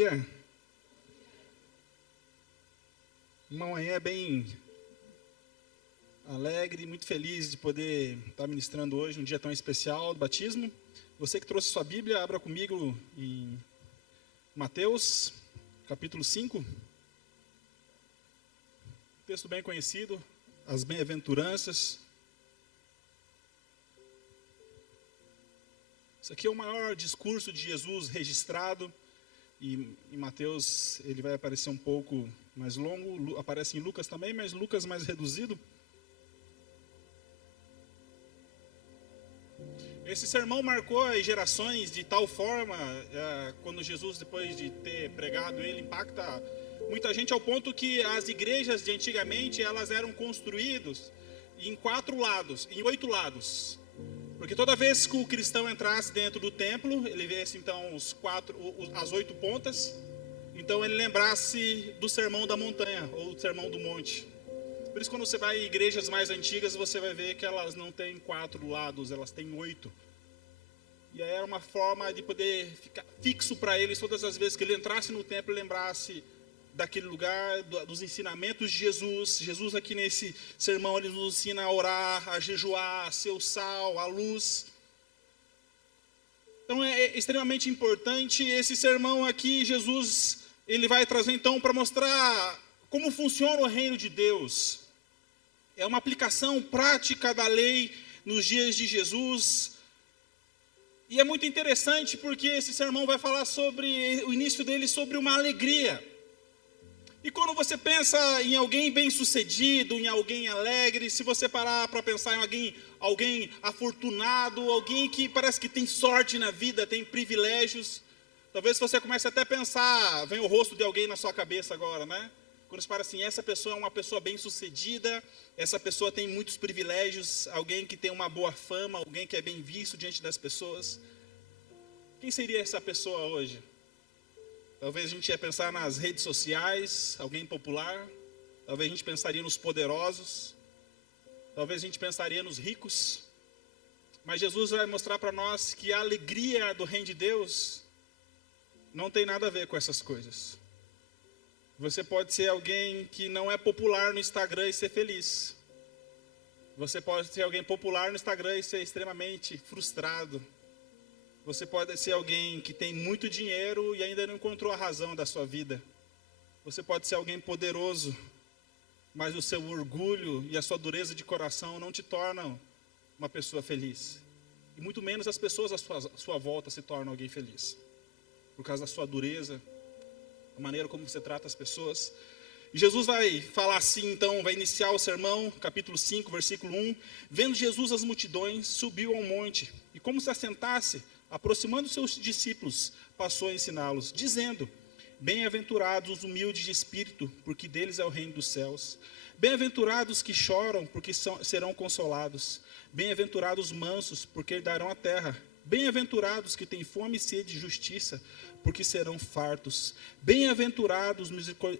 dia. Uma manhã bem alegre, muito feliz de poder estar ministrando hoje, um dia tão especial do batismo. Você que trouxe sua Bíblia, abra comigo em Mateus, capítulo 5. Texto bem conhecido, as bem-aventuranças. Isso aqui é o maior discurso de Jesus registrado. E em Mateus ele vai aparecer um pouco mais longo, aparece em Lucas também, mas Lucas mais reduzido. Esse sermão marcou as gerações de tal forma, quando Jesus, depois de ter pregado ele, impacta muita gente, ao ponto que as igrejas de antigamente, elas eram construídas em 8 lados. Porque toda vez que o cristão entrasse dentro do templo, ele visse então as 8 pontas, então ele lembrasse do sermão da montanha, ou do sermão do monte. Por isso, quando você vai em igrejas mais antigas, você vai ver que elas não têm 4 lados, elas têm 8. E aí era uma forma de poder ficar fixo para eles, todas as vezes que ele entrasse no templo, lembrasse daquele lugar, dos ensinamentos de Jesus. Jesus aqui nesse sermão, ele nos ensina a orar, a jejuar, a ser o sal, a luz. Então é extremamente importante esse sermão aqui. Jesus, ele vai trazer então para mostrar como funciona o reino de Deus. É uma aplicação prática da lei nos dias de Jesus. E é muito interessante porque esse sermão vai falar sobre, o início dele, sobre uma alegria. E quando você pensa em alguém bem-sucedido, em alguém alegre, se você parar para pensar em alguém afortunado, alguém que parece que tem sorte na vida, tem privilégios, talvez você comece até a pensar, vem o rosto de alguém na sua cabeça agora, né? Quando você para assim, essa pessoa é uma pessoa bem-sucedida, essa pessoa tem muitos privilégios, alguém que tem uma boa fama, alguém que é bem visto diante das pessoas. Quem seria essa pessoa hoje? Talvez a gente ia pensar nas redes sociais, alguém popular. Talvez a gente pensaria nos poderosos. Talvez a gente pensaria nos ricos. Mas Jesus vai mostrar para nós que a alegria do reino de Deus não tem nada a ver com essas coisas. Você pode ser alguém que não é popular no Instagram e ser feliz. Você pode ser alguém popular no Instagram e ser extremamente frustrado. Você pode ser alguém que tem muito dinheiro e ainda não encontrou a razão da sua vida. Você pode ser alguém poderoso, mas o seu orgulho e a sua dureza de coração não te tornam uma pessoa feliz. E muito menos as pessoas à sua volta se tornam alguém feliz. Por causa da sua dureza, a maneira como você trata as pessoas. E Jesus vai falar assim, então, vai iniciar o sermão, capítulo 5, versículo 1. Vendo Jesus as multidões, subiu ao monte, e como se assentasse, aproximando seus discípulos, passou a ensiná-los, dizendo: Bem-aventurados os humildes de espírito, porque deles é o reino dos céus. Bem-aventurados que choram, porque serão consolados. Bem-aventurados os mansos, porque herdarão a terra. Bem-aventurados que têm fome e sede de justiça, porque serão fartos. Bem-aventurados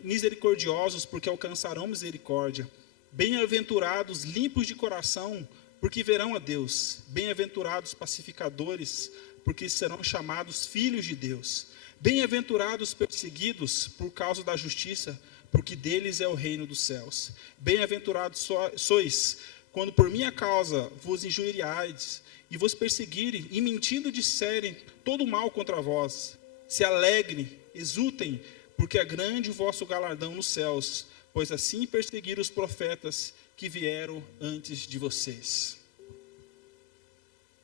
misericordiosos, porque alcançarão misericórdia. Bem-aventurados limpos de coração, porque verão a Deus. Bem-aventurados pacificadores, porque serão chamados filhos de Deus. Bem-aventurados perseguidos por causa da justiça, porque deles é o reino dos céus. Bem-aventurados sois, quando por minha causa vos injuriardes, e vos perseguirem, e mentindo disserem todo mal contra vós. Se alegrem, exultem, porque é grande o vosso galardão nos céus, pois assim perseguiram os profetas que vieram antes de vocês.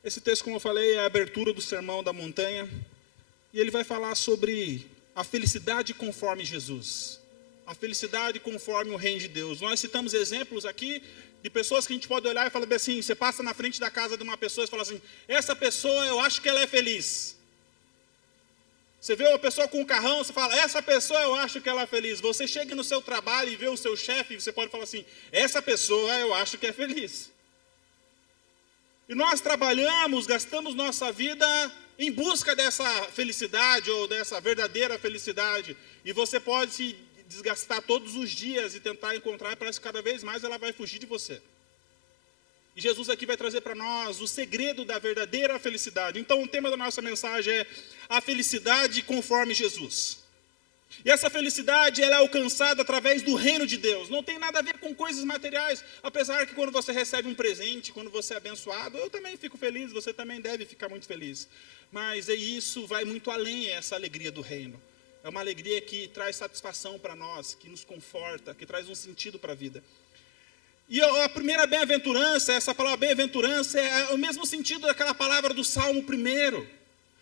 Esse texto, como eu falei, é a abertura do Sermão da Montanha, e ele vai falar sobre a felicidade conforme Jesus, a felicidade conforme o reino de Deus. Nós citamos exemplos aqui de pessoas que a gente pode olhar e falar assim, você passa na frente da casa de uma pessoa e fala assim, essa pessoa eu acho que ela é feliz. Você vê uma pessoa com um carrão, você fala, essa pessoa eu acho que ela é feliz. Você chega no seu trabalho e vê o seu chefe, você pode falar assim, essa pessoa eu acho que é feliz. E nós trabalhamos, gastamos nossa vida em busca dessa felicidade ou dessa verdadeira felicidade. E você pode se desgastar todos os dias e tentar encontrar, e parece que cada vez mais ela vai fugir de você. E Jesus aqui vai trazer para nós o segredo da verdadeira felicidade. Então o tema da nossa mensagem é a felicidade conforme Jesus. E essa felicidade, ela é alcançada através do reino de Deus. Não tem nada a ver com coisas materiais. Apesar que quando você recebe um presente, quando você é abençoado, eu também fico feliz, você também deve ficar muito feliz. Mas isso vai muito além, essa alegria do reino. É uma alegria que traz satisfação para nós, que nos conforta, que traz um sentido para a vida. E a primeira bem-aventurança, essa palavra bem-aventurança, é o mesmo sentido daquela palavra do Salmo 1.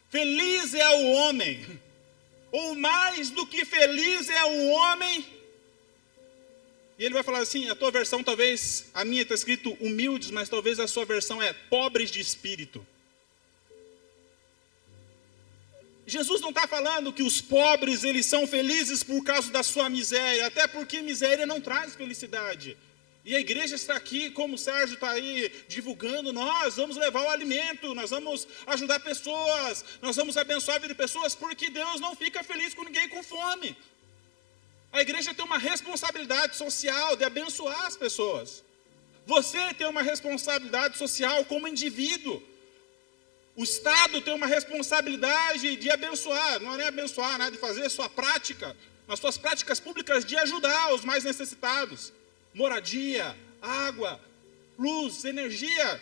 Feliz é o homem, ou mais do que feliz é o homem. E ele vai falar assim, a tua versão talvez, a minha está escrito humildes, mas talvez a sua versão é pobres de espírito. Jesus não está falando que os pobres, eles são felizes por causa da sua miséria, até porque miséria não traz felicidade. E a igreja está aqui, como o Sérgio está aí divulgando, nós vamos levar o alimento, nós vamos ajudar pessoas, nós vamos abençoar a vida de pessoas, porque Deus não fica feliz com ninguém com fome. A igreja tem uma responsabilidade social de abençoar as pessoas. Você tem uma responsabilidade social como indivíduo. O Estado tem uma responsabilidade de abençoar, não é nem abençoar, né, de fazer sua prática, nas suas práticas públicas, de ajudar os mais necessitados. Moradia, água, luz, energia.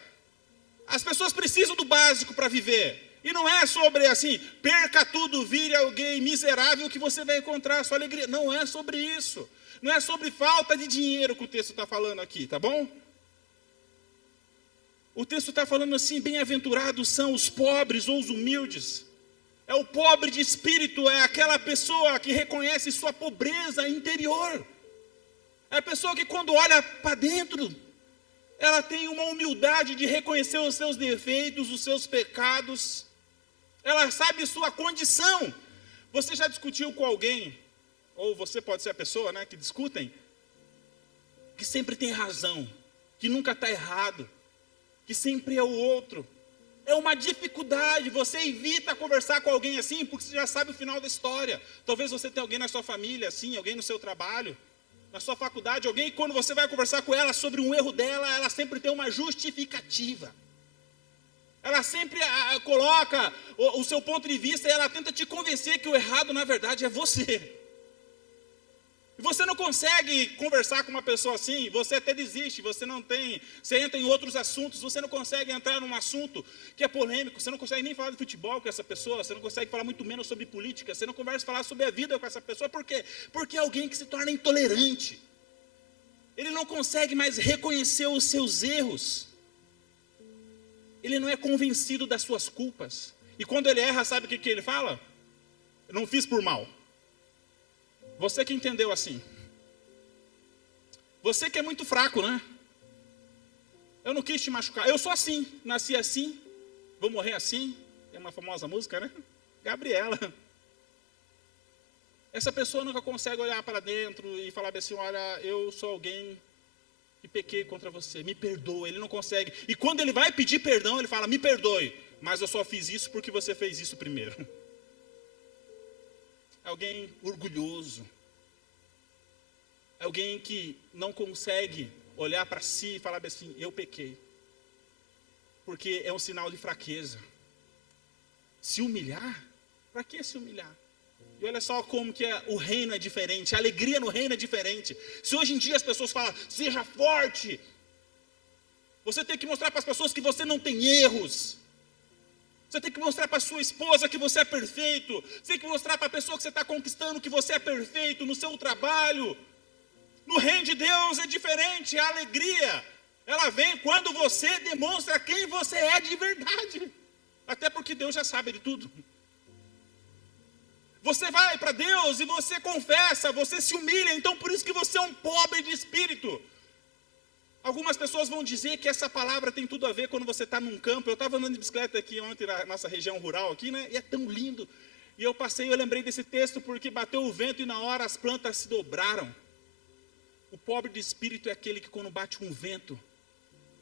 As pessoas precisam do básico para viver. E não é sobre assim, perca tudo, vire alguém miserável que você vai encontrar a sua alegria. Não é sobre isso. Não é sobre falta de dinheiro que o texto está falando aqui, tá bom? O texto está falando assim, bem-aventurados são os pobres ou os humildes. É o pobre de espírito, é aquela pessoa que reconhece sua pobreza interior. É a pessoa que quando olha para dentro, ela tem uma humildade de reconhecer os seus defeitos, os seus pecados. Ela sabe sua condição. Você já discutiu com alguém, ou você pode ser a pessoa, né, que discutem, que sempre tem razão, que nunca está errado, que sempre é o outro. É uma dificuldade, você evita conversar com alguém assim, porque você já sabe o final da história. Talvez você tenha alguém na sua família assim, alguém no seu trabalho, na sua faculdade, alguém que quando você vai conversar com ela sobre um erro dela, ela sempre tem uma justificativa. Ela sempre coloca o seu ponto de vista e ela tenta te convencer que o errado na verdade é você. E você não consegue conversar com uma pessoa assim, você até desiste, você entra em outros assuntos, você não consegue entrar num assunto que é polêmico, você não consegue nem falar de futebol com essa pessoa, você não consegue falar muito menos sobre política, você não conversa falar sobre a vida com essa pessoa, por quê? Porque é alguém que se torna intolerante. Ele não consegue mais reconhecer os seus erros. Ele não é convencido das suas culpas. E quando ele erra, sabe o que ele fala? Eu não fiz por mal. Você que entendeu assim. Você que é muito fraco, né? Eu não quis te machucar. Eu sou assim, nasci assim, vou morrer assim. É uma famosa música, né? Gabriela. Essa pessoa nunca consegue olhar para dentro e falar assim, olha, eu sou alguém que pequei contra você, me perdoa. Ele não consegue. E quando ele vai pedir perdão, ele fala, me perdoe, mas eu só fiz isso porque você fez isso primeiro. Alguém orgulhoso. Alguém que não consegue olhar para si e falar assim, eu pequei. Porque é um sinal de fraqueza. Se humilhar? Para que se humilhar? E olha só como que o reino é diferente, a alegria no reino é diferente. Se hoje em dia as pessoas falam, seja forte, você tem que mostrar para as pessoas que você não tem erros. Você tem que mostrar para a sua esposa que você é perfeito. Você tem que mostrar para a pessoa que você está conquistando que você é perfeito no seu trabalho. No reino de Deus é diferente, a alegria, ela vem quando você demonstra quem você é de verdade. Até porque Deus já sabe de tudo. Você vai para Deus e você confessa, você se humilha, então por isso que você é um pobre de espírito. Algumas pessoas vão dizer que essa palavra tem tudo a ver quando você está num campo. Eu estava andando de bicicleta aqui ontem na nossa região rural aqui, né? E é tão lindo. E eu lembrei desse texto porque bateu o vento e na hora as plantas se dobraram. O pobre de espírito é aquele que quando bate um vento,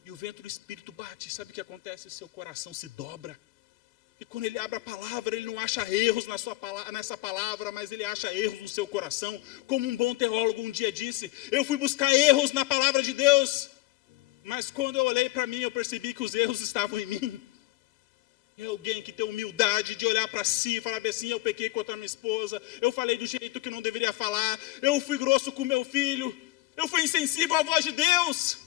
e o vento do espírito bate, sabe o que acontece? O seu coração se dobra. E quando ele abre a palavra, ele não acha erros nessa palavra, mas ele acha erros no seu coração. Como um bom teólogo um dia disse, eu fui buscar erros na palavra de Deus, mas quando eu olhei para mim, eu percebi que os erros estavam em mim. É alguém que tem humildade de olhar para si e falar assim, eu pequei contra a minha esposa, eu falei do jeito que não deveria falar, eu fui grosso com meu filho, eu fui insensível à voz de Deus.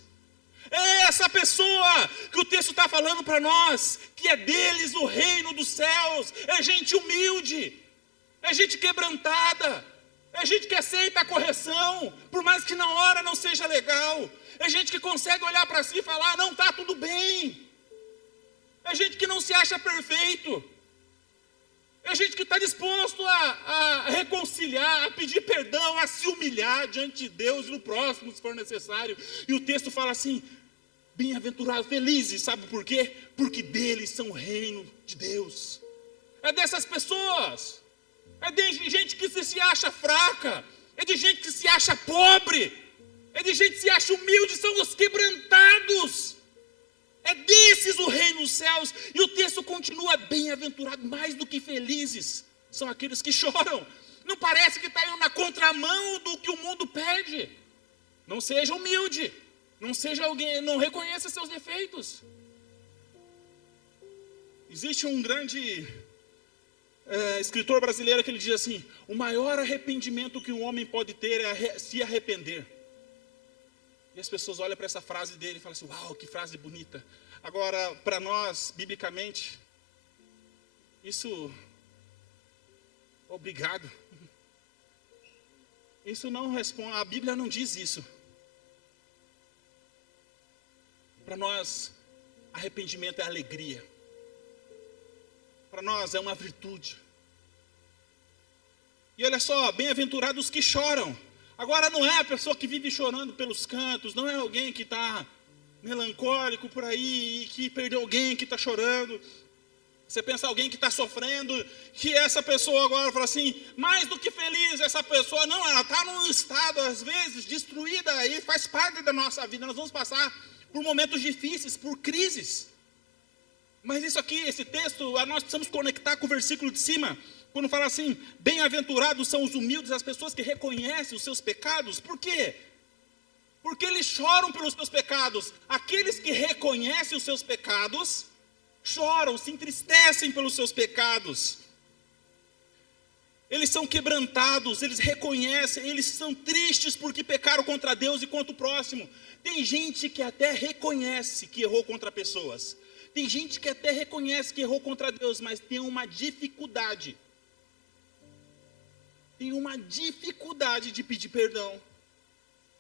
É essa pessoa que o texto está falando para nós, que é deles o reino dos céus. É gente humilde, é gente quebrantada, é gente que aceita a correção, por mais que na hora não seja legal. É gente que consegue olhar para si e falar, não, está tudo bem. É gente que não se acha perfeito. É gente que está disposto a reconciliar, a pedir perdão, a se humilhar diante de Deus e do próximo, se for necessário. E o texto fala assim, bem-aventurados, felizes, sabe por quê? Porque deles são o reino de Deus. É dessas pessoas. É de gente que se acha fraca. É de gente que se acha pobre. É de gente que se acha humilde, são os quebrantados. É desses o reino dos céus. E o texto continua, bem-aventurado, mais do que felizes são aqueles que choram. Não parece que está indo na contramão do que o mundo pede. Não seja humilde, não seja alguém, não reconheça seus defeitos. Existe um grande escritor brasileiro que ele diz assim, o maior arrependimento que um homem pode ter é se arrepender. E as pessoas olham para essa frase dele e falam assim, uau, que frase bonita. Agora, para nós, biblicamente, isso, obrigado. Isso não responde, a Bíblia não diz isso. Para nós, arrependimento é alegria. Para nós é uma virtude. E olha só, bem-aventurados que choram. Agora não é a pessoa que vive chorando pelos cantos, não é alguém que está melancólico por aí, e que perdeu alguém que está chorando. Você pensa alguém que está sofrendo, que essa pessoa agora fala assim, mais do que feliz essa pessoa, não, ela está num estado às vezes destruída, aí faz parte da nossa vida, nós vamos passar por momentos difíceis, por crises. Mas isso aqui, esse texto, nós precisamos conectar com o versículo de cima, quando fala assim, bem-aventurados são os humildes, as pessoas que reconhecem os seus pecados. Por quê? Porque eles choram pelos seus pecados. Aqueles que reconhecem os seus pecados, choram, se entristecem pelos seus pecados. Eles são quebrantados, eles reconhecem, eles são tristes porque pecaram contra Deus e contra o próximo. Tem gente que até reconhece que errou contra pessoas. Tem gente que até reconhece que errou contra Deus, mas tem uma dificuldade. Tem uma dificuldade de pedir perdão.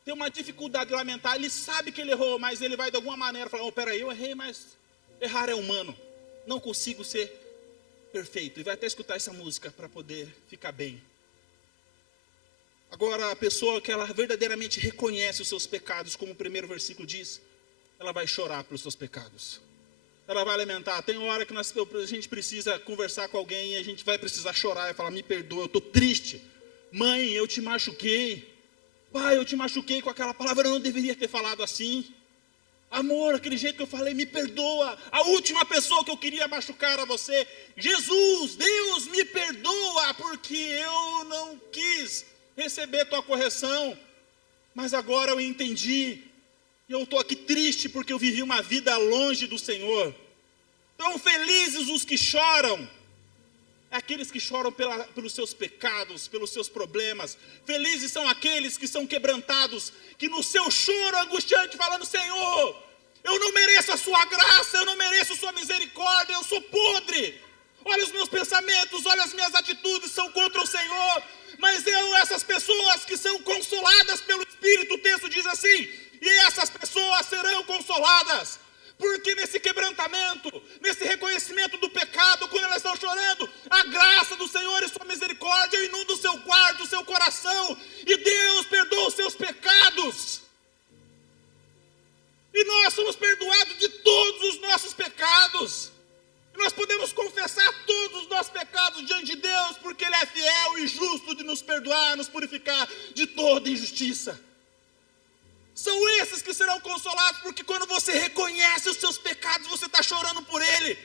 Tem uma dificuldade de lamentar. Ele sabe que ele errou, mas ele vai de alguma maneira falar, peraí, eu errei, mas errar é humano. Não consigo ser perfeito. E vai até escutar essa música para poder ficar bem. Agora, a pessoa que ela verdadeiramente reconhece os seus pecados, como o primeiro versículo diz, ela vai chorar pelos seus pecados. Ela vai lamentar. Tem hora que a gente precisa conversar com alguém e a gente vai precisar chorar e falar, me perdoa, eu estou triste. Mãe, eu te machuquei. Pai, eu te machuquei com aquela palavra, eu não deveria ter falado assim. Amor, aquele jeito que eu falei, me perdoa. A última pessoa que eu queria machucar a você. Jesus, Deus, me perdoa, porque eu não quis receber tua correção. Mas agora eu entendi. E eu estou aqui triste porque eu vivi uma vida longe do Senhor. Então felizes os que choram. É aqueles que choram pelos seus pecados, pelos seus problemas. Felizes são aqueles que são quebrantados, que no seu choro angustiante falando, Senhor, eu não mereço a sua graça, eu não mereço a sua misericórdia, eu sou podre. Olha os meus pensamentos, olha as minhas atitudes, são contra o Senhor. Mas essas pessoas que são consoladas pelo Espírito, o texto diz assim, e essas pessoas serão consoladas. Porque nesse quebrantamento, nesse reconhecimento do pecado, quando elas estão chorando, a graça do Senhor e sua misericórdia inunda o seu quarto, o seu coração, e Deus perdoa os seus pecados. E nós somos perdoados de todos os nossos pecados. E nós podemos confessar todos os nossos pecados diante de Deus, porque Ele é fiel e justo de nos perdoar, nos purificar de toda injustiça. São esses que serão consolados, porque quando você reconhece os seus pecados, você está chorando por ele.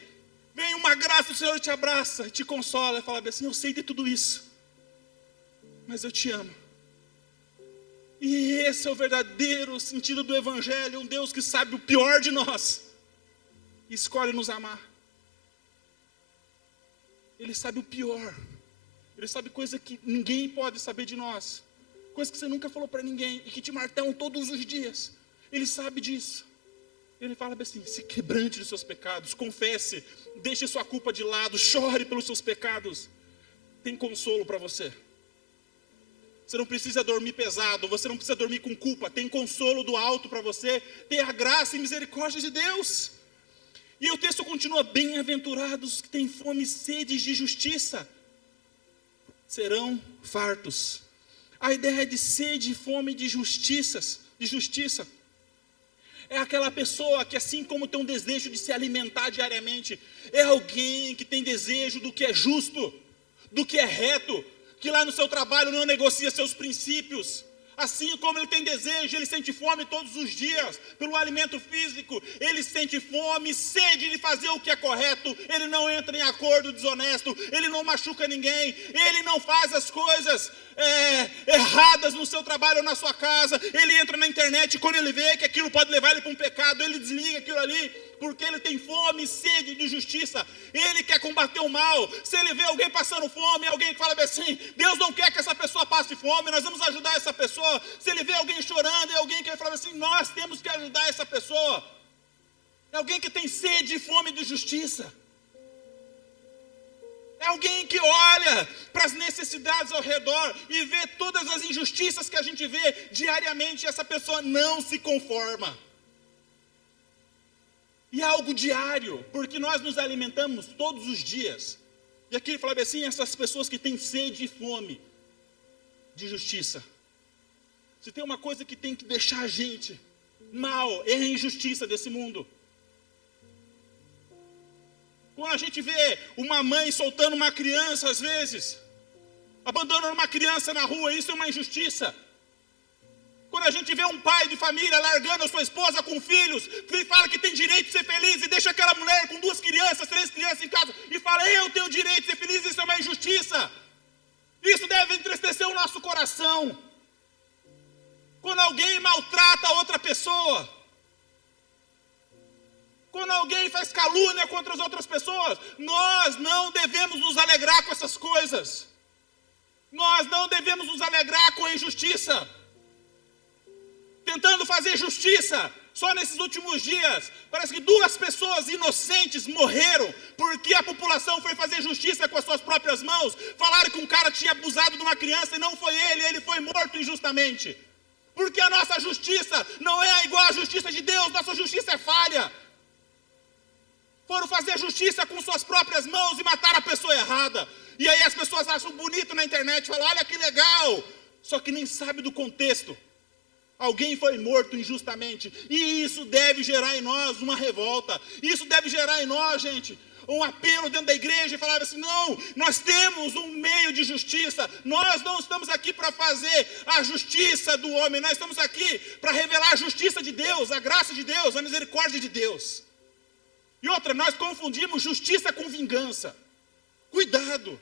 Vem uma graça, o Senhor te abraça, te consola, e fala assim, eu sei de tudo isso, mas eu te amo. E esse é o verdadeiro sentido do Evangelho, um Deus que sabe o pior de nós, e escolhe nos amar. Ele sabe o pior. Ele sabe coisa que ninguém pode saber de nós. Coisa que você nunca falou para ninguém e que te martelam todos os dias. Ele sabe disso. Ele fala assim, se quebrante dos seus pecados, confesse, deixe sua culpa de lado, chore pelos seus pecados. Tem consolo para você. Você não precisa dormir pesado, você não precisa dormir com culpa. Tem consolo do alto para você. Tem a graça e misericórdia de Deus. E o texto continua, bem-aventurados que têm fome e sede de justiça, serão fartos. A ideia de sede e fome de justiça, é aquela pessoa que, assim como tem um desejo de se alimentar diariamente, é alguém que tem desejo do que é justo, do que é reto, que lá no seu trabalho não negocia seus princípios. Assim como ele tem desejo, ele sente fome todos os dias pelo alimento físico, ele sente fome, sede de fazer o que é correto, ele não entra em acordo desonesto, ele não machuca ninguém, ele não faz as coisas erradas no seu trabalho ou na sua casa, ele entra na internet e quando ele vê que aquilo pode levar ele para um pecado, ele desliga aquilo ali, porque ele tem fome e sede de justiça, ele quer combater o mal. Se ele vê alguém passando fome, alguém que fala assim, Deus não quer que essa pessoa passe fome, nós vamos ajudar essa pessoa. Se ele vê alguém chorando, é alguém que fala assim, nós temos que ajudar essa pessoa. É alguém que tem sede e fome de justiça. É alguém que olha para as necessidades ao redor e vê todas as injustiças que a gente vê diariamente, e essa pessoa não se conforma. E é algo diário, porque nós nos alimentamos todos os dias. E aqui ele fala assim, essas pessoas que têm sede e fome de justiça. Se tem uma coisa que tem que deixar a gente mal, é a injustiça desse mundo. Quando a gente vê uma mãe soltando uma criança, às vezes, abandonando uma criança na rua, isso é uma injustiça. Quando a gente vê um pai de família largando a sua esposa com filhos, que fala que tem direito de ser feliz e deixa aquela mulher com 2 crianças, 3 crianças em casa e fala, eu tenho direito de ser feliz, isso é uma injustiça. Isso deve entristecer o nosso coração. Quando alguém maltrata outra pessoa, quando alguém faz calúnia contra as outras pessoas, nós não devemos nos alegrar com essas coisas. Nós não devemos nos alegrar com a injustiça. Tentando fazer justiça, só nesses últimos dias, parece que 2 pessoas inocentes morreram, porque a população foi fazer justiça com as suas próprias mãos, falaram que um cara tinha abusado de uma criança e não foi ele foi morto injustamente. Porque a nossa justiça não é igual à justiça de Deus, nossa justiça é falha. Foram fazer justiça com suas próprias mãos e mataram a pessoa errada. E aí as pessoas acham bonito na internet, falam, olha que legal. Só que nem sabe do contexto. Alguém foi morto injustamente. E isso deve gerar em nós uma revolta. Isso deve gerar em nós, gente, um apelo dentro da igreja e falar assim, não, nós temos um meio de justiça. Nós não estamos aqui para fazer a justiça do homem. Nós estamos aqui para revelar a justiça de Deus, a graça de Deus, a misericórdia de Deus. E outra, nós confundimos justiça com vingança. Cuidado.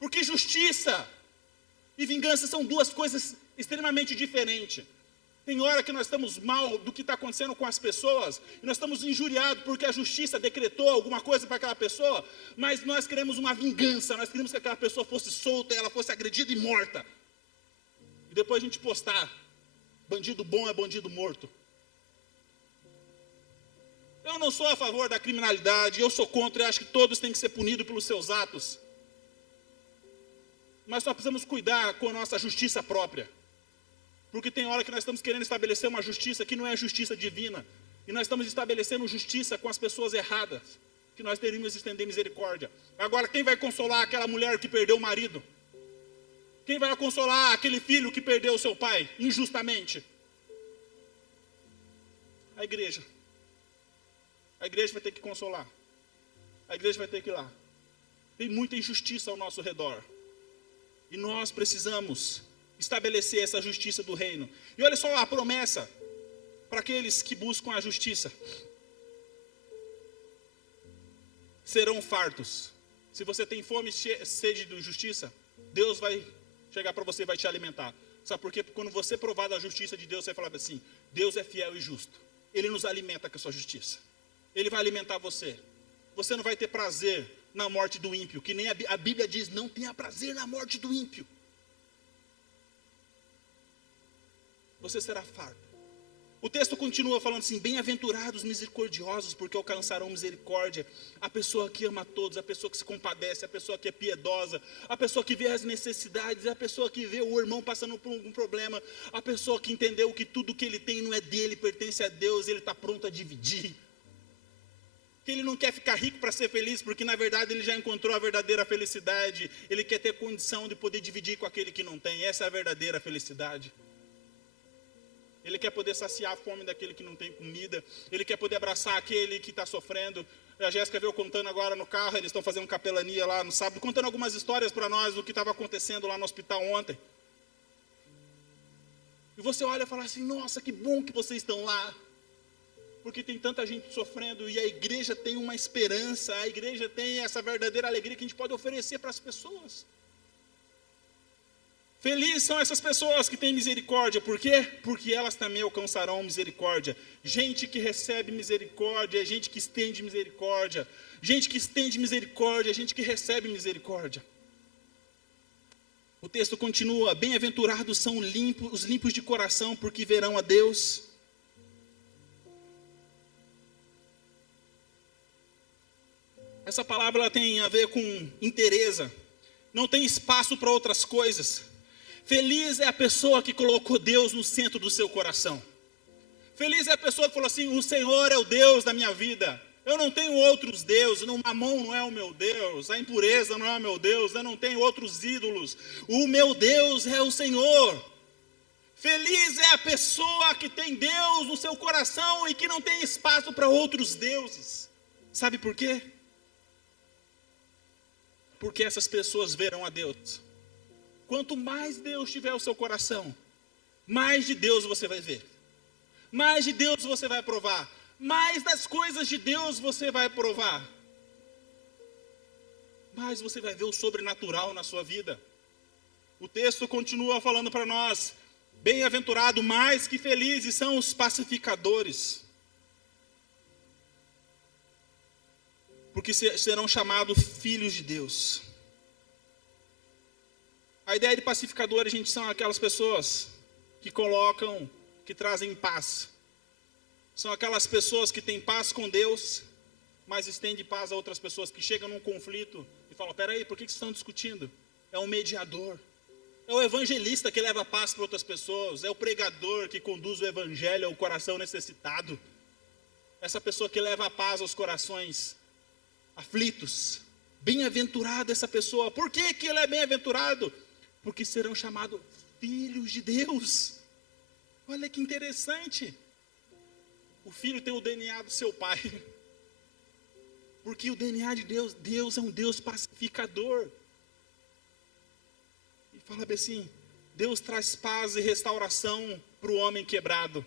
Porque justiça e vingança são 2 coisas extremamente diferentes. Tem hora que nós estamos mal do que está acontecendo com as pessoas, e nós estamos injuriados porque a justiça decretou alguma coisa para aquela pessoa, mas nós queremos uma vingança, nós queremos que aquela pessoa fosse solta, ela fosse agredida e morta. E depois a gente postar, bandido bom é bandido morto. Eu não sou a favor da criminalidade, eu sou contra, eu acho que todos têm que ser punidos pelos seus atos. Mas nós precisamos cuidar com a nossa justiça própria. Porque tem hora que nós estamos querendo estabelecer uma justiça que não é a justiça divina. E nós estamos estabelecendo justiça com as pessoas erradas, que nós teríamos de estender misericórdia. Agora, quem vai consolar aquela mulher que perdeu o marido? Quem vai consolar aquele filho que perdeu o seu pai, injustamente? A igreja. A igreja vai ter que consolar. A igreja vai ter que ir lá. Tem muita injustiça ao nosso redor. E nós precisamos estabelecer essa justiça do reino. E olha só a promessa para aqueles que buscam a justiça. Serão fartos. Se você tem fome e sede de justiça, Deus vai chegar para você e vai te alimentar. Sabe por quê? Porque quando você provar da justiça de Deus, você vai falar assim, Deus é fiel e justo. Ele nos alimenta com a sua justiça. Ele vai alimentar você. você não vai ter prazer na morte do ímpio, que nem a Bíblia diz, não tenha prazer na morte do ímpio. Você será farto. O texto continua falando assim, bem-aventurados misericordiosos, porque alcançarão misericórdia. A pessoa que ama a todos, a pessoa que se compadece, a pessoa que é piedosa, a pessoa que vê as necessidades, a pessoa que vê o irmão passando por algum problema, a pessoa que entendeu que tudo que ele tem não é dele, pertence a Deus, ele está pronto a dividir. Que ele não quer ficar rico para ser feliz, porque na verdade ele já encontrou a verdadeira felicidade, ele quer ter condição de poder dividir com aquele que não tem, essa é a verdadeira felicidade. Ele quer poder saciar a fome daquele que não tem comida. Ele quer poder abraçar aquele que está sofrendo. A Jéssica veio contando agora no carro, eles estão fazendo capelania lá no sábado, contando algumas histórias para nós do que estava acontecendo lá no hospital ontem. E você olha e fala assim, nossa, que bom que vocês estão lá. Porque tem tanta gente sofrendo e a igreja tem uma esperança, a igreja tem essa verdadeira alegria que a gente pode oferecer para as pessoas. Felizes são essas pessoas que têm misericórdia. Por quê? Porque elas também alcançarão misericórdia. Gente que recebe misericórdia, gente que estende misericórdia. Gente que estende misericórdia, gente que recebe misericórdia. O texto continua, bem-aventurados são os limpos de coração, porque verão a Deus. Essa palavra ela tem a ver com inteireza. Não tem espaço para outras coisas. Feliz é a pessoa que colocou Deus no centro do seu coração. Feliz é a pessoa que falou assim, o Senhor é o Deus da minha vida. Eu não tenho outros deuses, o mamão não é o meu Deus, a impureza não é o meu Deus, eu não tenho outros ídolos. O meu Deus é o Senhor. Feliz é a pessoa que tem Deus no seu coração e que não tem espaço para outros deuses. Sabe por quê? Porque essas pessoas verão a Deus. Quanto mais Deus tiver o seu coração, mais de Deus você vai ver. Mais de Deus você vai provar. Mais das coisas de Deus você vai provar. Mais você vai ver o sobrenatural na sua vida. O texto continua falando para nós, bem-aventurado, mais que felizes são os pacificadores. Porque serão chamados filhos de Deus. A ideia de pacificador, a gente são aquelas pessoas que colocam, que trazem paz. São aquelas pessoas que têm paz com Deus, mas estendem paz a outras pessoas que chegam num conflito e falam, peraí, por que vocês estão discutindo? É um mediador. É o evangelista que leva paz para outras pessoas. É o pregador que conduz o evangelho ao coração necessitado. Essa pessoa que leva a paz aos corações aflitos. Bem-aventurado essa pessoa. Por que que ele é bem-aventurado? Porque serão chamados filhos de Deus. Olha que interessante. O filho tem o DNA do seu pai. Porque o DNA de Deus, Deus é um Deus pacificador. E fala bem assim, Deus traz paz e restauração para o homem quebrado.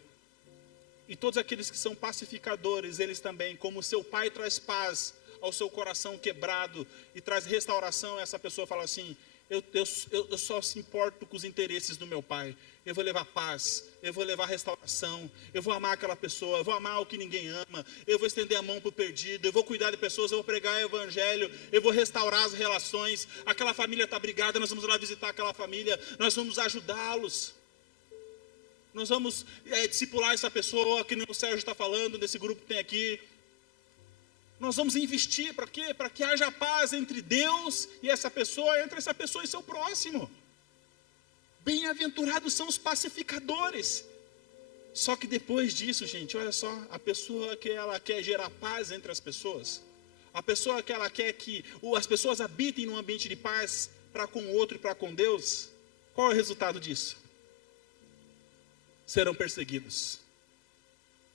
E todos aqueles que são pacificadores, eles também, como seu pai traz paz ao seu coração quebrado e traz restauração, essa pessoa fala assim, eu só se importo com os interesses do meu pai. Eu vou levar paz, eu vou levar restauração, eu vou amar aquela pessoa, eu vou amar o que ninguém ama, eu vou estender a mão para o perdido, eu vou cuidar de pessoas, eu vou pregar o evangelho, eu vou restaurar as relações. Aquela família está brigada, nós vamos lá visitar aquela família, nós vamos ajudá-los. Nós vamos discipular essa pessoa, que nem o Sérgio está falando, desse grupo que tem aqui. Nós vamos investir para quê? Para que haja paz entre Deus e essa pessoa, entre essa pessoa e seu próximo. Bem-aventurados são os pacificadores. Só que depois disso, gente, olha só, a pessoa que ela quer gerar paz entre as pessoas, a pessoa que ela quer que as pessoas habitem num ambiente de paz para com o outro e para com Deus, qual é o resultado disso? Serão perseguidos.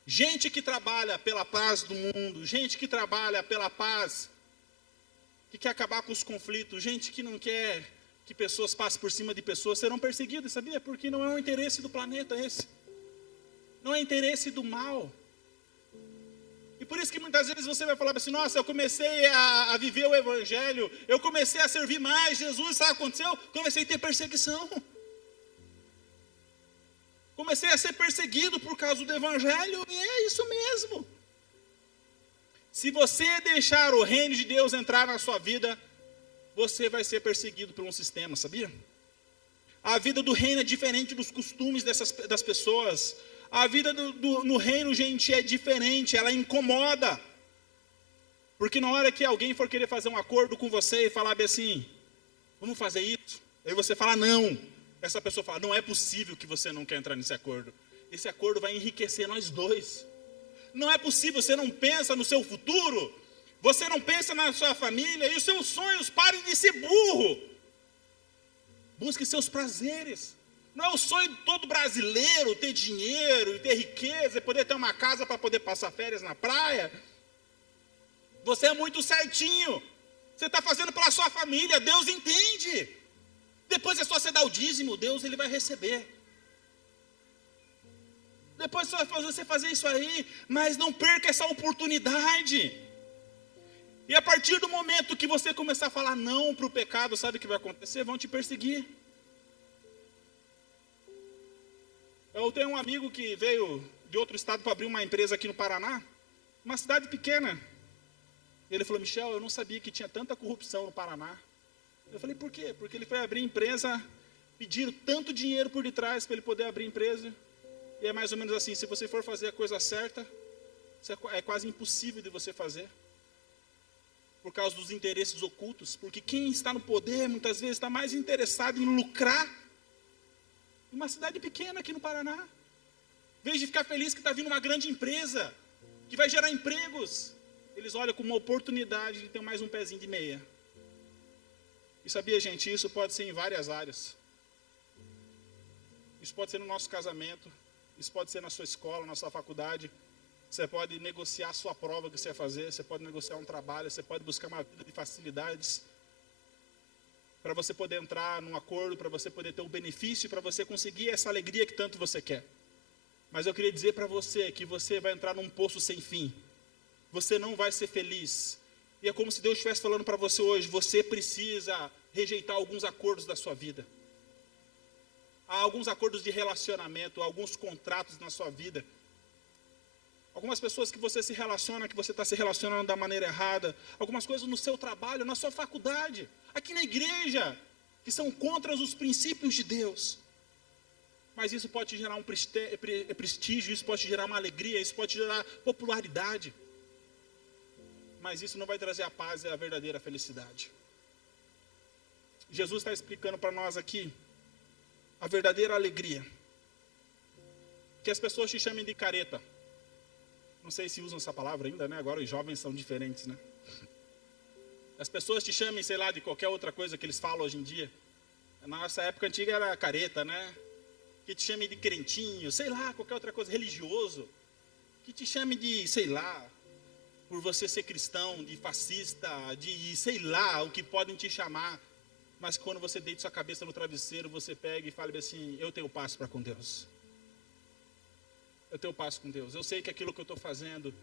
Gente que trabalha pela paz do mundo, gente que trabalha pela paz, que quer acabar com os conflitos, gente que não quer que pessoas passem por cima de pessoas, serão perseguidos, sabia? Porque não é o interesse do planeta esse. Não é interesse do mal. E por isso que muitas vezes você vai falar assim, nossa, eu comecei a viver o evangelho, eu comecei a servir mais Jesus, sabe o que aconteceu? Comecei a ter perseguição. Comecei a ser perseguido por causa do evangelho, e é isso mesmo. Se você deixar o reino de Deus entrar na sua vida, você vai ser perseguido por um sistema, sabia? A vida do reino é diferente dos costumes das pessoas. A vida no reino, gente, é diferente, ela incomoda. Porque na hora que alguém for querer fazer um acordo com você e falar bem assim, vamos fazer isso? Aí você fala não. Essa pessoa fala, não é possível que você não quer entrar nesse acordo. Esse acordo vai enriquecer nós dois. Não é possível, você não pensa no seu futuro, você não pensa na sua família, e os seus sonhos, parem de ser burro. Busque seus prazeres. Não é o sonho de todo brasileiro ter dinheiro, e ter riqueza, e poder ter uma casa para poder passar férias na praia. Você é muito certinho. Você está fazendo pela sua família, Deus entende. Depois é só você dar o dízimo, Deus ele vai receber. Depois é só você fazer isso aí, mas não perca essa oportunidade. E a partir do momento que você começar a falar não para o pecado, sabe o que vai acontecer? Vão te perseguir. Eu tenho um amigo que veio de outro estado para abrir uma empresa aqui no Paraná, uma cidade pequena. Ele falou, Michel, eu não sabia que tinha tanta corrupção no Paraná. Eu falei, por quê? Porque ele foi abrir empresa, pediram tanto dinheiro por detrás para ele poder abrir empresa. E é mais ou menos assim, se você for fazer a coisa certa, é quase impossível de você fazer. Por causa dos interesses ocultos. Porque quem está no poder, muitas vezes, está mais interessado em lucrar. Uma cidade pequena aqui no Paraná. Em vez de ficar feliz que está vindo uma grande empresa, que vai gerar empregos, eles olham como uma oportunidade de ter mais um pezinho de meia. E sabia, gente, isso pode ser em várias áreas. Isso pode ser no nosso casamento, isso pode ser na sua escola, na sua faculdade. Você pode negociar a sua prova que você vai fazer, você pode negociar um trabalho, você pode buscar uma vida de facilidades para você poder entrar num acordo, para você poder ter o benefício, para você conseguir essa alegria que tanto você quer. Mas eu queria dizer para você que você vai entrar num poço sem fim. Você não vai ser feliz. E é como se Deus estivesse falando para você hoje, você precisa rejeitar alguns acordos da sua vida. Há alguns acordos de relacionamento, alguns contratos na sua vida. Algumas pessoas que você se relaciona, que você está se relacionando da maneira errada. Algumas coisas no seu trabalho, na sua faculdade, aqui na igreja, que são contra os princípios de Deus. Mas isso pode te gerar um prestígio, isso pode te gerar uma alegria, isso pode te gerar popularidade. Mas isso não vai trazer a paz e a verdadeira felicidade. Jesus está explicando para nós aqui a verdadeira alegria. Que as pessoas te chamem de careta. Não sei se usam essa palavra ainda, né? Agora os jovens são diferentes, né? As pessoas te chamem, sei lá, de qualquer outra coisa que eles falam hoje em dia. Na nossa época antiga era careta, né? Que te chame de crentinho, sei lá, qualquer outra coisa, religioso. Que te chame de, sei lá, por você ser cristão, de fascista, de sei lá, o que podem te chamar. Mas quando você deita sua cabeça no travesseiro, você pega e fala assim, eu tenho paz para com Deus. Eu tenho paz com Deus. Eu sei que aquilo que eu estou fazendo,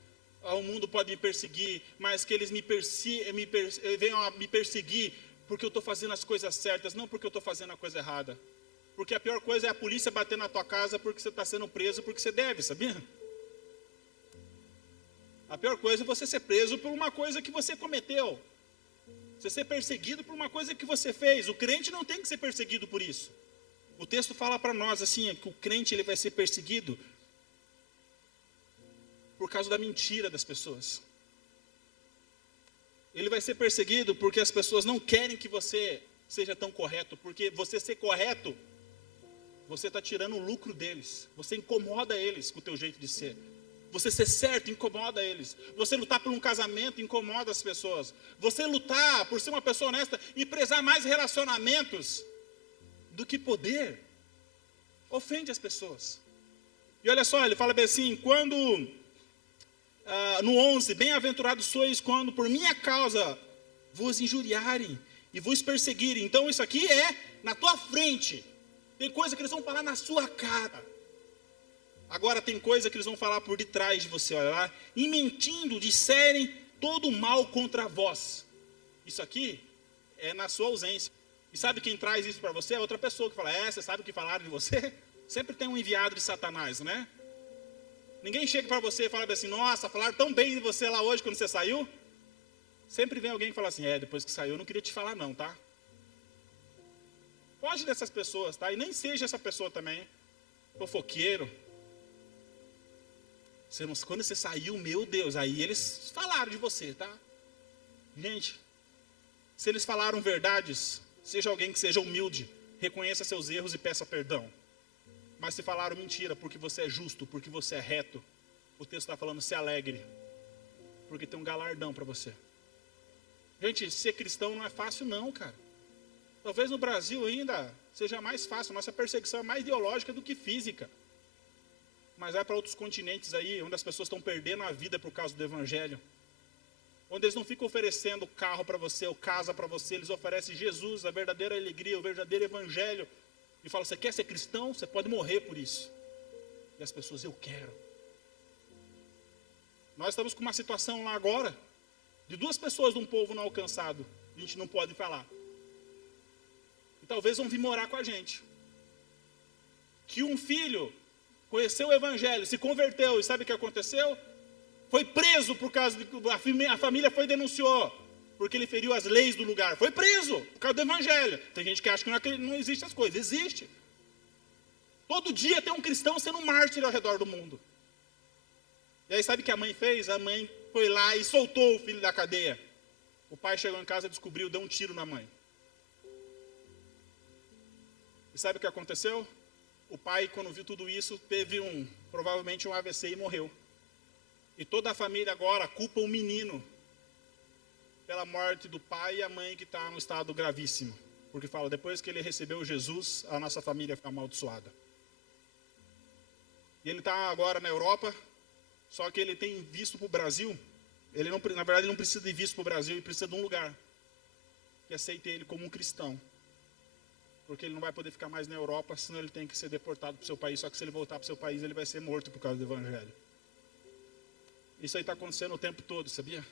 o mundo pode me perseguir, mas que eles venham a me perseguir porque eu estou fazendo as coisas certas, não porque eu estou fazendo a coisa errada. Porque a pior coisa é a polícia bater na tua casa porque você está sendo preso porque você deve, sabia? A pior coisa é você ser preso por uma coisa que você cometeu. Você ser perseguido por uma coisa que você fez. O crente não tem que ser perseguido por isso. O texto fala para nós assim, que o crente ele vai ser perseguido por causa da mentira das pessoas. Ele vai ser perseguido porque as pessoas não querem que você seja tão correto. Porque você ser correto, você está tirando o lucro deles. Você incomoda eles com o teu jeito de ser. Você ser certo incomoda eles. Você lutar por um casamento incomoda as pessoas. Você lutar por ser uma pessoa honesta e prezar mais relacionamentos do que poder, ofende as pessoas. E olha só, ele fala bem assim, quando, no 11, bem-aventurados sois quando por minha causa vos injuriarem e vos perseguirem. Então isso aqui é na tua frente. Tem coisa que eles vão falar na sua cara. Agora tem coisa que eles vão falar por detrás de você, olha lá. E mentindo, disserem todo mal contra vós. Isso aqui é na sua ausência. E sabe quem traz isso para você? É outra pessoa que fala, você sabe o que falaram de você? Sempre tem um enviado de Satanás, né? Ninguém chega para você e fala assim, nossa, falaram tão bem de você lá hoje quando você saiu. Sempre vem alguém que fala assim, depois que saiu eu não queria te falar não, tá? Foge dessas pessoas, tá? E nem seja essa pessoa também, fofoqueiro. Quando você saiu, meu Deus, aí eles falaram de você, tá? Gente, se eles falaram verdades, seja alguém que seja humilde, reconheça seus erros e peça perdão. Mas se falaram mentira, porque você é justo, porque você é reto, o texto está falando, se alegre, porque tem um galardão para você. Gente, ser cristão não é fácil não, cara. Talvez no Brasil ainda seja mais fácil, nossa perseguição é mais ideológica do que física. Mas vai para outros continentes aí, onde as pessoas estão perdendo a vida por causa do evangelho. Onde eles não ficam oferecendo carro para você, ou casa para você, eles oferecem Jesus, a verdadeira alegria, o verdadeiro evangelho. E falam, você quer ser cristão? Você pode morrer por isso. E as pessoas, eu quero. Nós estamos com uma situação lá agora, de 2 pessoas de um povo não alcançado. A gente não pode falar. E talvez vão vir morar com a gente. Que um filho conheceu o evangelho, se converteu, e sabe o que aconteceu? Foi preso por causa de a família foi e denunciou, porque ele feriu as leis do lugar. Foi preso por causa do evangelho. Tem gente que acha que não existe as coisas. Existe. Todo dia tem um cristão sendo um mártir ao redor do mundo. E aí sabe o que a mãe fez? A mãe foi lá e soltou o filho da cadeia. O pai chegou em casa, descobriu, deu um tiro na mãe. E sabe o que aconteceu? O pai, quando viu tudo isso, teve provavelmente um AVC e morreu. E toda a família agora culpa o menino pela morte do pai e a mãe que está num estado gravíssimo. Porque fala, depois que ele recebeu Jesus, a nossa família foi amaldiçoada. E ele está agora na Europa, só que ele tem visto para o Brasil. Ele não, na verdade, ele não precisa de visto para o Brasil, ele precisa de um lugar que aceite ele como um cristão. Porque ele não vai poder ficar mais na Europa, senão ele tem que ser deportado para o seu país. Só que se ele voltar para o seu país, ele vai ser morto por causa do evangelho. Isso aí está acontecendo o tempo todo, sabia?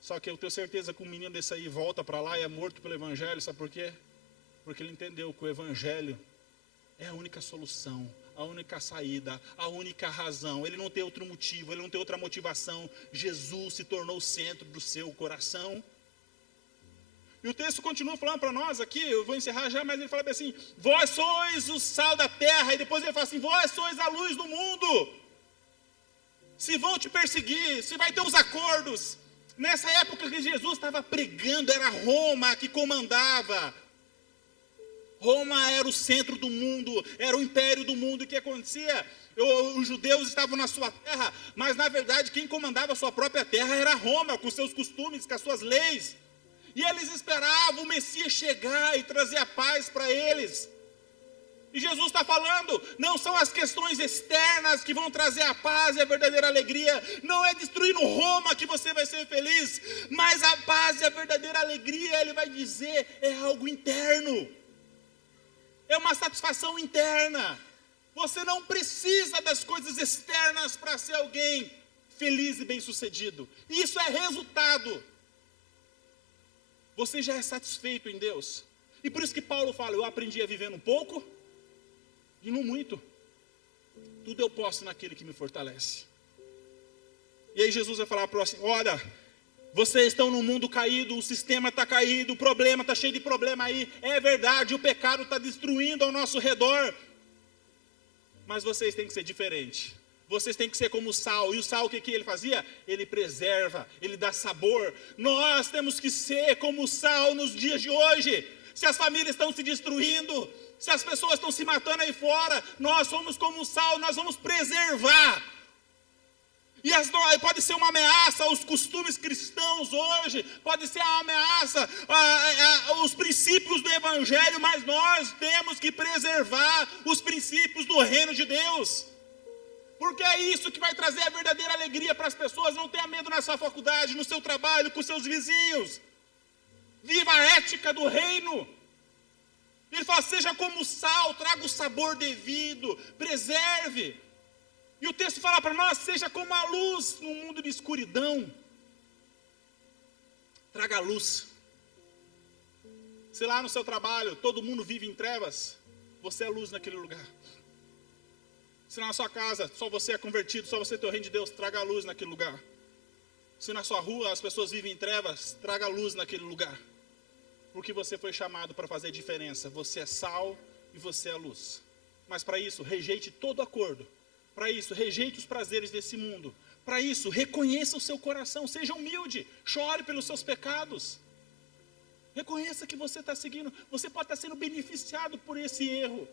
Só que eu tenho certeza que um menino desse aí volta para lá e é morto pelo evangelho, sabe por quê? Porque ele entendeu que o evangelho é a única solução, a única saída, a única razão. Ele não tem outro motivo, ele não tem outra motivação. Jesus se tornou o centro do seu coração. E o texto continua falando para nós aqui, eu vou encerrar já, mas ele fala assim, vós sois o sal da terra, e depois ele fala assim, vós sois a luz do mundo. Se vão te perseguir, se vai ter os acordos. Nessa época que Jesus estava pregando, era Roma que comandava. Roma era o centro do mundo, era o império do mundo. E o que acontecia? Os judeus estavam na sua terra, mas na verdade quem comandava a sua própria terra era Roma, com seus costumes, com as suas leis. E eles esperavam o Messias chegar e trazer a paz para eles. E Jesus está falando, não são as questões externas que vão trazer a paz e a verdadeira alegria. Não é destruindo Roma que você vai ser feliz. Mas a paz e a verdadeira alegria, ele vai dizer, é algo interno. É uma satisfação interna. Você não precisa das coisas externas para ser alguém feliz e bem-sucedido. Isso é resultado. Você já é satisfeito em Deus. E por isso que Paulo fala, eu aprendi a viver no pouco e no muito. Tudo eu posso naquele que me fortalece. E aí Jesus vai falar para nós assim, olha, vocês estão no mundo caído, o sistema está caído, o problema está cheio de problema aí. É verdade, o pecado está destruindo ao nosso redor. Mas vocês têm que ser diferentes. Vocês têm que ser como o sal. E o sal, o que ele fazia? Ele preserva, ele dá sabor. Nós temos que ser como o sal nos dias de hoje. Se as famílias estão se destruindo, se as pessoas estão se matando aí fora, nós somos como o sal, nós vamos preservar. E pode ser uma ameaça aos costumes cristãos hoje, pode ser uma ameaça aos princípios do evangelho, mas nós temos que preservar os princípios do reino de Deus. Porque é isso que vai trazer a verdadeira alegria para as pessoas. Não tenha medo na sua faculdade, no seu trabalho, com seus vizinhos. Viva a ética do reino. Ele fala, seja como o sal, traga o sabor devido, preserve. E o texto fala para nós, seja como a luz no mundo de escuridão. Traga luz. Se lá no seu trabalho todo mundo vive em trevas, você é luz naquele lugar. Se na sua casa só você é convertido, só você tem o reino de Deus, traga a luz naquele lugar. Se na sua rua as pessoas vivem em trevas, traga a luz naquele lugar. Porque você foi chamado para fazer diferença. Você é sal e você é luz. Mas para isso, rejeite todo acordo. Para isso, rejeite os prazeres desse mundo. Para isso, reconheça o seu coração. Seja humilde. Chore pelos seus pecados. Reconheça que você está seguindo. Você pode estar sendo beneficiado por esse erro.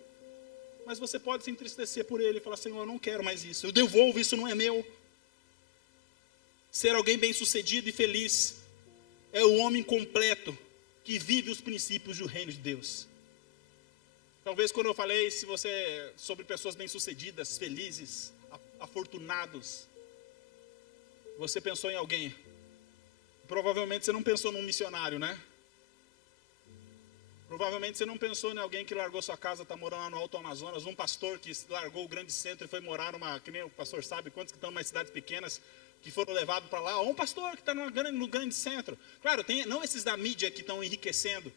Mas você pode se entristecer por ele e falar: Senhor, eu não quero mais isso. Eu devolvo, isso não é meu. Ser alguém bem-sucedido e feliz é o homem completo que vive os princípios do reino de Deus. Talvez quando eu falei sobre pessoas bem-sucedidas, felizes, afortunados, você pensou em alguém. Provavelmente você não pensou num missionário, né? Provavelmente você não pensou em alguém que largou sua casa, está morando lá no Alto Amazonas, um pastor que largou o grande centro e foi morar que nem o pastor sabe, quantos que estão em umas cidades pequenas, que foram levados para lá, ou um pastor que está no grande centro. Claro, não esses da mídia que estão enriquecendo.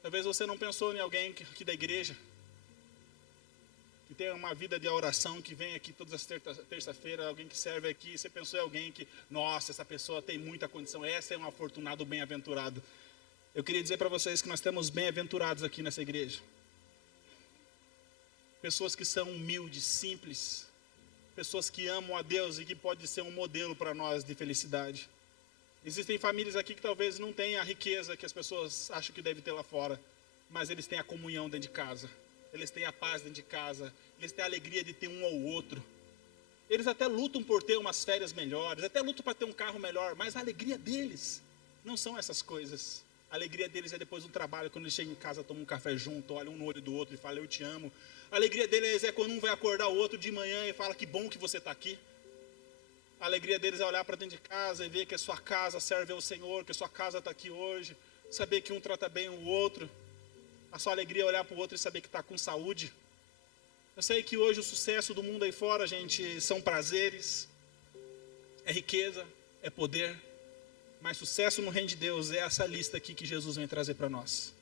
Talvez você não pensou em alguém aqui da igreja, que tem uma vida de oração, que vem aqui todas as terça-feiras, alguém que serve aqui. Você pensou em alguém que, nossa, essa pessoa tem muita condição, essa é um afortunado, bem-aventurado. Eu queria dizer para vocês que nós temos bem-aventurados aqui nessa igreja. Pessoas que são humildes, simples. Pessoas que amam a Deus e que pode ser um modelo para nós de felicidade. Existem famílias aqui que talvez não tenham a riqueza que as pessoas acham que deve ter lá fora, mas eles têm a comunhão dentro de casa, eles têm a paz dentro de casa, eles têm a alegria de ter um ao outro. Eles até lutam por ter umas férias melhores, até lutam para ter um carro melhor, mas a alegria deles não são essas coisas. A alegria deles é depois do trabalho, quando eles chegam em casa, tomam um café junto, olham um no olho do outro e falam: eu te amo. A alegria deles é quando um vai acordar o outro de manhã e fala: que bom que você está aqui. A alegria deles é olhar para dentro de casa e ver que a sua casa serve ao Senhor, que a sua casa está aqui hoje. Saber que um trata bem o outro. A sua alegria é olhar para o outro e saber que está com saúde. Eu sei que hoje o sucesso do mundo aí fora, gente, são prazeres, é riqueza, é poder. Mas sucesso no reino de Deus é essa lista aqui que Jesus vem trazer para nós.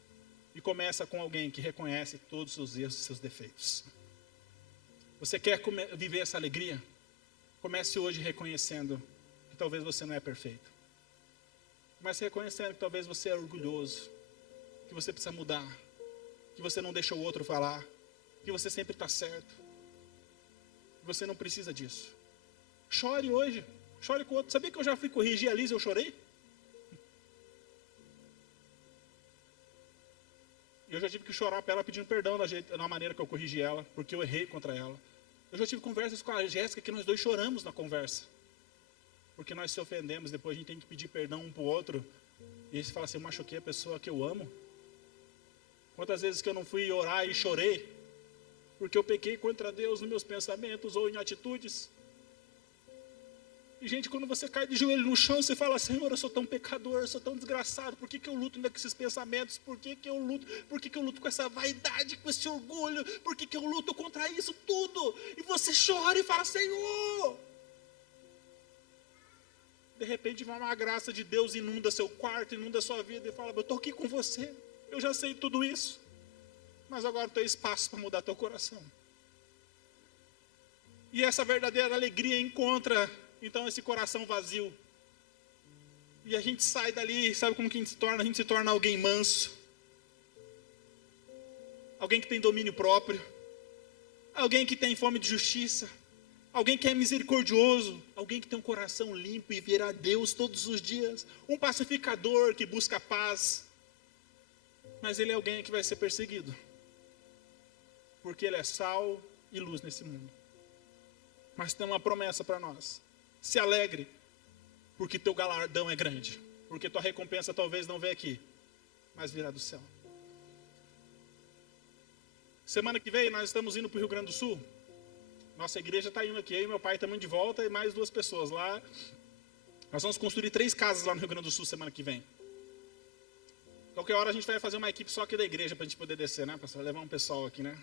E começa com alguém que reconhece todos os seus erros e seus defeitos. Você quer viver essa alegria? Comece hoje reconhecendo que talvez você não é perfeito. Comece reconhecendo que talvez você é orgulhoso, que você precisa mudar, que você não deixa o outro falar, que você sempre está certo. Que você não precisa disso. Chore hoje, chore com o outro. Sabia que eu já fui corrigir a Liz e eu chorei? Eu já tive que chorar para ela pedindo perdão da maneira que eu corrigi ela, porque eu errei contra ela. Eu já tive conversas com a Jéssica que nós dois choramos na conversa. Porque nós se ofendemos, depois a gente tem que pedir perdão um para o outro. E você fala assim: eu machuquei a pessoa que eu amo. Quantas vezes que eu não fui orar e chorei, porque eu pequei contra Deus nos meus pensamentos ou em atitudes. E gente, quando você cai de joelho no chão, você fala: Senhor, eu sou tão pecador, eu sou tão desgraçado, por que eu luto ainda com esses pensamentos? Por que eu luto com essa vaidade, com esse orgulho? Por que eu luto contra isso tudo? E você chora e fala: Senhor! De repente vai uma graça de Deus, inunda seu quarto, inunda sua vida e fala: eu estou aqui com você, eu já sei tudo isso, mas agora tem espaço para mudar teu coração. E essa verdadeira alegria encontra então esse coração vazio. E a gente sai dali, sabe como que a gente se torna? A gente se torna alguém manso. Alguém que tem domínio próprio. Alguém que tem fome de justiça. Alguém que é misericordioso. Alguém que tem um coração limpo e vê a Deus todos os dias. Um pacificador que busca paz. Mas ele é alguém que vai ser perseguido. Porque ele é sal e luz nesse mundo. Mas tem uma promessa para nós. Se alegre, porque teu galardão é grande. Porque tua recompensa talvez não venha aqui, mas virá do céu. Semana que vem nós estamos indo para o Rio Grande do Sul. Nossa igreja está indo aqui, eu e meu pai estamos de volta e mais 2 pessoas lá. Nós vamos construir 3 casas lá no Rio Grande do Sul semana que vem. Qualquer hora a gente vai fazer uma equipe só aqui da igreja para a gente poder descer, né? Para levar um pessoal aqui, né?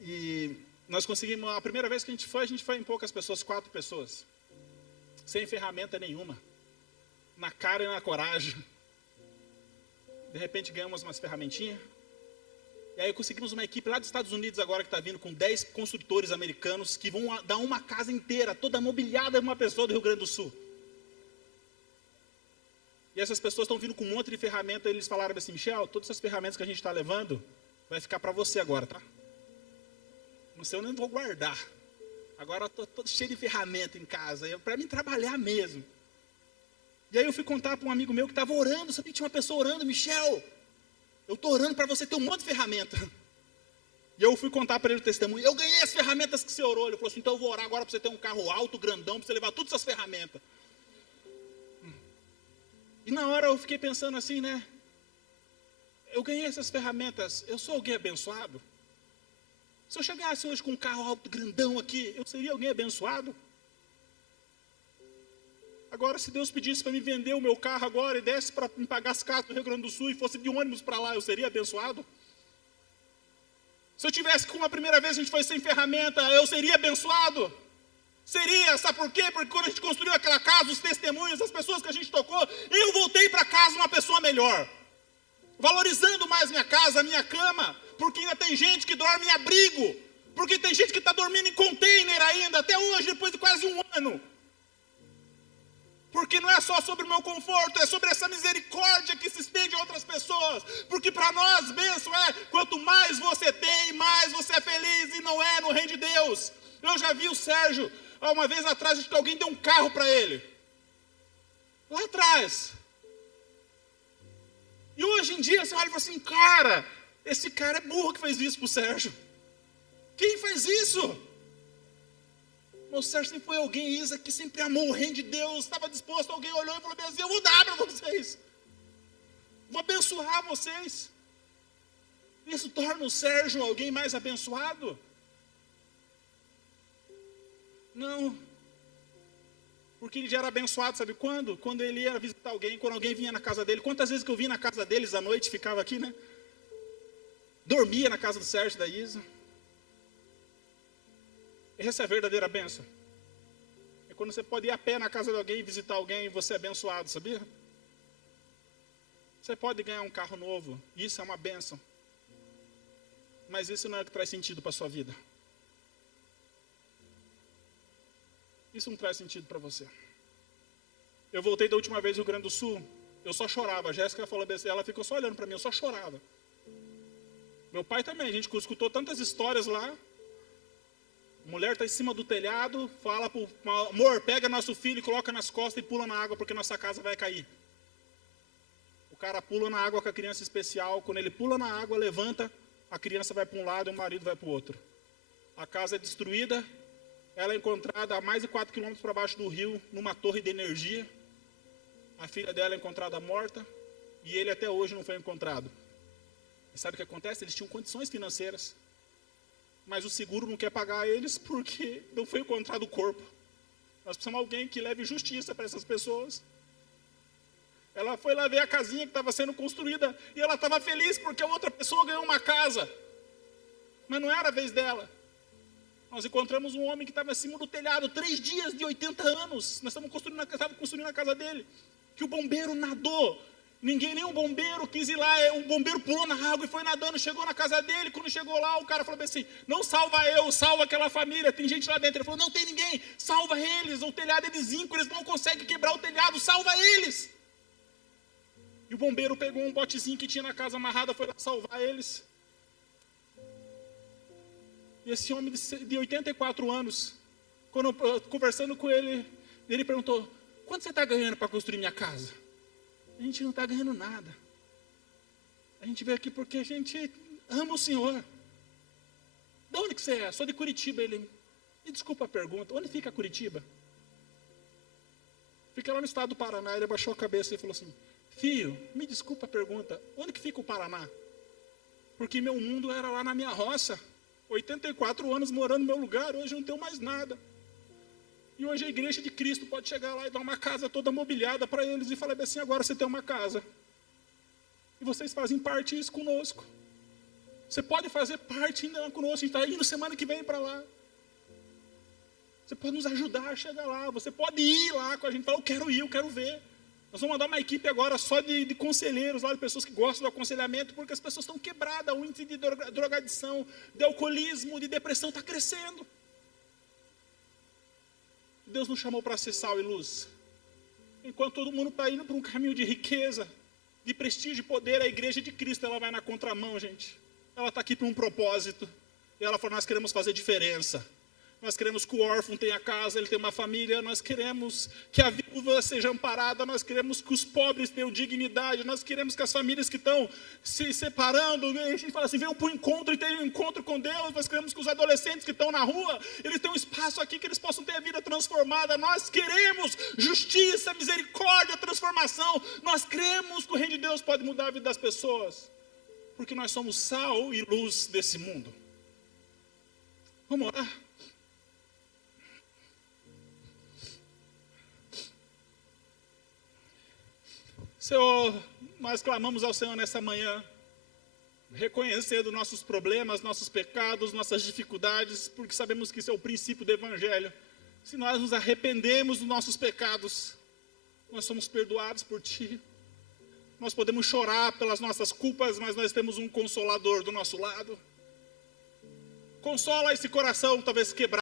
E nós conseguimos, a primeira vez que a gente foi em poucas pessoas, 4 pessoas. Sem ferramenta nenhuma. Na cara e na coragem. De repente ganhamos umas ferramentinhas. E aí conseguimos uma equipe lá dos Estados Unidos agora que está vindo com 10 construtores americanos que vão dar uma casa inteira, toda mobiliada de uma pessoa do Rio Grande do Sul. E essas pessoas estão vindo com um monte de ferramenta, e eles falaram assim, Michel, todas essas ferramentas que a gente está levando, vai ficar para você agora, tá? Não sei, eu nem vou guardar. Agora eu estou todo cheio de ferramenta em casa, para mim trabalhar mesmo. E aí eu fui contar para um amigo meu que estava orando, sabia que tinha uma pessoa orando, Michel, eu estou orando para você ter um monte de ferramenta. E eu fui contar para ele o testemunho, eu ganhei as ferramentas que você orou. Ele falou assim, então eu vou orar agora para você ter um carro alto, grandão, para você levar todas essas ferramentas. E na hora eu fiquei pensando assim, né? Eu ganhei essas ferramentas, eu sou alguém abençoado? Se eu chegasse hoje com um carro alto, grandão aqui, eu seria alguém abençoado? Agora, se Deus pedisse para me vender o meu carro agora e desse para me pagar as casas do Rio Grande do Sul e fosse de ônibus para lá, eu seria abençoado? Se eu tivesse com a primeira vez a gente foi sem ferramenta, eu seria abençoado? Seria, sabe por quê? Porque quando a gente construiu aquela casa, os testemunhos, as pessoas que a gente tocou, eu voltei para casa uma pessoa melhor. Valorizando mais minha casa, minha cama, porque ainda tem gente que dorme em abrigo, porque tem gente que está dormindo em container ainda, até hoje, depois de quase um ano. Porque não é só sobre o meu conforto, é sobre essa misericórdia que se estende a outras pessoas. Porque para nós, bênção é, quanto mais você tem, mais você é feliz, e não é no reino de Deus. Eu já vi o Sérgio, uma vez atrás, acho que alguém deu um carro para ele. Lá atrás. E hoje em dia, você olha e fala assim, cara, esse cara é burro que fez isso pro Sérgio. Quem faz isso? O Sérgio sempre foi alguém, Isa, que sempre amou o reino de Deus, estava disposto, alguém olhou e falou assim, eu vou dar para vocês. Vou abençoar vocês. Isso torna o Sérgio alguém mais abençoado? Não. Porque ele já era abençoado, sabe quando? Quando ele ia visitar alguém, quando alguém vinha na casa dele. Quantas vezes que eu vim na casa deles à noite, ficava aqui, né? Dormia na casa do Sérgio e da Isa. Essa é a verdadeira bênção. É quando você pode ir a pé na casa de alguém, visitar alguém e você é abençoado, sabia? Você pode ganhar um carro novo, isso é uma bênção. Mas isso não é o que traz sentido para a sua vida. Isso não traz sentido para você. Eu voltei da última vez do Rio Grande do Sul, eu só chorava. A Jéssica falou assim, ela ficou só olhando para mim, eu só chorava. Meu pai também, a gente escutou tantas histórias lá. A mulher está em cima do telhado, fala para o amor, pega nosso filho e coloca nas costas e pula na água porque nossa casa vai cair. O cara pula na água com a criança especial, quando ele pula na água, levanta, a criança vai para um lado e o marido vai para o outro. A casa é destruída, ela é encontrada a mais de 4 quilômetros para baixo do rio, numa torre de energia. A filha dela é encontrada morta e ele até hoje não foi encontrado. E sabe o que acontece? Eles tinham condições financeiras. Mas o seguro não quer pagar eles porque não foi encontrado o corpo. Nós precisamos de alguém que leve justiça para essas pessoas. Ela foi lá ver a casinha que estava sendo construída e ela estava feliz porque a outra pessoa ganhou uma casa. Mas não era a vez dela. Nós encontramos um homem que estava acima do telhado, 3 dias de 80 anos. Nós estávamos construindo a casa dele. Que o bombeiro nadou. Nenhum bombeiro quis ir lá, o bombeiro pulou na água e foi nadando, chegou na casa dele. Quando chegou lá, o cara falou assim, não salva eu, salva aquela família, tem gente lá dentro. Ele falou, não tem ninguém, salva eles, o telhado é desínco, eles não conseguem quebrar o telhado, salva eles. E o bombeiro pegou um botezinho que tinha na casa amarrado, foi lá salvar eles. E esse homem de 84 anos, quando eu, conversando com ele, ele perguntou, quanto você está ganhando para construir minha casa? A gente não está ganhando nada. A gente veio aqui porque a gente ama o Senhor. De onde que você é? Sou de Curitiba. Ele, me desculpa a pergunta, onde fica Curitiba? Fica lá no estado do Paraná. Ele abaixou a cabeça e falou assim, filho, me desculpa a pergunta, onde que fica o Paraná? Porque meu mundo era lá na minha roça. 84 anos morando no meu lugar, hoje eu não tenho mais nada. E hoje a igreja de Cristo pode chegar lá e dar uma casa toda mobiliada para eles e falar assim, agora você tem uma casa. E vocês fazem parte disso conosco. Você pode fazer parte ainda conosco, a gente está indo semana que vem para lá. Você pode nos ajudar a chegar lá, você pode ir lá com a gente, falar, eu quero ir, eu quero ver. Nós vamos mandar uma equipe agora só de conselheiros, lá, de pessoas que gostam do aconselhamento, porque as pessoas estão quebradas, o índice de drogadição, de alcoolismo, de depressão está crescendo. Deus nos chamou para ser sal e luz. Enquanto todo mundo está indo para um caminho de riqueza, de prestígio e poder, a igreja de Cristo ela vai na contramão, gente. Ela está aqui para um propósito. E ela falou, nós queremos fazer diferença. Nós queremos que o órfão tenha casa, ele tenha uma família. Nós queremos que a viúva seja amparada. Nós queremos que os pobres tenham dignidade. Nós queremos que as famílias que estão se separando, a gente fala assim, venham para o encontro e tenham um encontro com Deus. Nós queremos que os adolescentes que estão na rua, eles tenham um espaço aqui que eles possam ter a vida transformada. Nós queremos justiça, misericórdia, transformação. Nós cremos que o reino de Deus pode mudar a vida das pessoas. Porque nós somos sal e luz desse mundo. Vamos orar? Senhor, nós clamamos ao Senhor nessa manhã, reconhecendo nossos problemas, nossos pecados, nossas dificuldades, porque sabemos que isso é o princípio do Evangelho. Se nós nos arrependemos dos nossos pecados, nós somos perdoados por Ti. Nós podemos chorar pelas nossas culpas, mas nós temos um Consolador do nosso lado. Consola esse coração, talvez quebrado.